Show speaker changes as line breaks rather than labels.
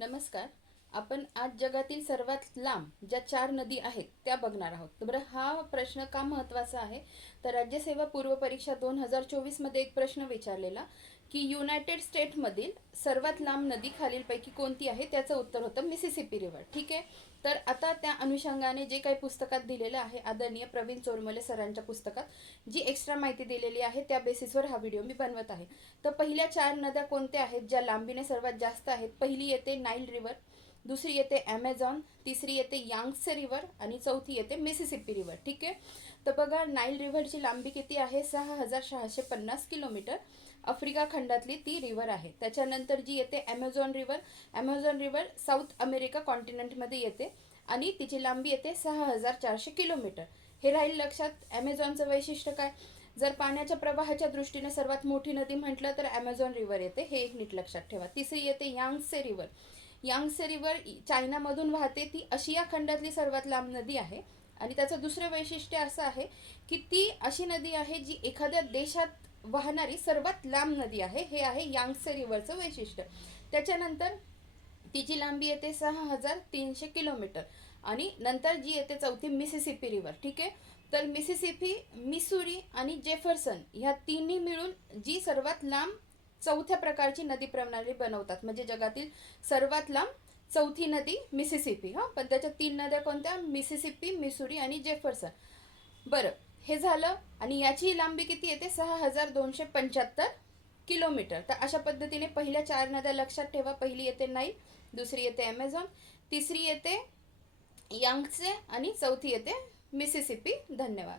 नमस्कार. आपण आज जगातील सर्वात लांब ज्या चार नदी आहेत त्या बघणार आहोत. तर बरं हा प्रश्न का महत्त्वाचा आहे? तर राज्यसेवा पूर्व परीक्षा दोन हजार चोवीसमध्ये एक प्रश्न विचारलेला. की युनायटेड स्टेटमधील सर्वात लांब नदी खालीलपैकी कोणती आहे? त्याचं उत्तर होतं मिसिसिपी रिव्हर ठीक आहे? तर आता त्या अनुषंगाने जे काही पुस्तकात दिलेलं आहे आदरणीय प्रवीण चोरमले सरांच्या पुस्तकात जी एक्स्ट्रा माहिती दिलेली आहे त्या बेसिसवर हा व्हिडिओ मी बनवत आहे. तर पहिल्या चार नद्या कोणत्या आहेत? ज्या लांबीने सर्वात जास्त आहेत? पहिली येते नाईल रिव्हर दुसरी येते ॲमेझॉन तिसरी येते यांगसे रिव्हर आणि चौथी येते मिसिसिपी रिव्हर ठीक आहे? तर बघा नाईल रिव्हरची लांबी किती आहे? सहा हजार सहाशे पन्नास किलोमीटर. आफ्रिका खंडातली ती रिव्हर आहे. त्याच्यानंतर जी येते Amazon river Amazon river South America कॉन्टिनेंटमध्ये येते आणि तिची लांबी येते सहा हजार चारशे किलोमीटर. हे राहील लक्षात ॲमेझॉनचं वैशिष्ट्य काय? जर पाण्याच्या प्रवाहाच्या दृष्टीने सर्वात मोठी नदी म्हटलं तर ॲमेझॉन रिव्हर येते. हे एक नीट लक्षात ठेवा. तिसरी येते यांगसे रिव्हर यांगसे रिव्हर चायनामधून वाहते. ती आशिया खंडातली सर्वात लांब नदी आहे. आणि त्याचं दुसरं वैशिष्ट्य असं आहे की ती अशी नदी आहे जी एखाद्या देशात वाहणारी सर्वात लांब नदी आहे. हे आहे यांगसे रिव्हरचं वैशिष्ट्य. त्याच्यानंतर तिची लांबी येते सहा हजार तीनशे किलोमीटर आणि नंतर जी येते चौथी मिसिसिपी रिव्हर. ठीक आहे? तर मिसिसिपी मिसुरी आणि जेफरसन ह्या तिन्ही मिळून जी सर्वात लांब चौथ्या प्रकारची नदी प्रणाली बनवतात. म्हणजे जगातील सर्वात लांब चौथी नदी मिसिसिपी. हां? पण त्याच्या तीन नद्या कोणत्या? मिसिसिपी मिसुरी आणि जेफरसन. बरं. हे झालं आणि याची लांबी किती येते? सहा हजार दोनशे पंच्याहत्तर किलोमीटर. तर अशा पद्धतीने पहिल्या चार नद्या लक्षात ठेवा. पहिली येते नाईल दुसरी येते ॲमेझॉन तिसरी येते यांगचे आणि चौथी येते मिसिसिपी. धन्यवाद.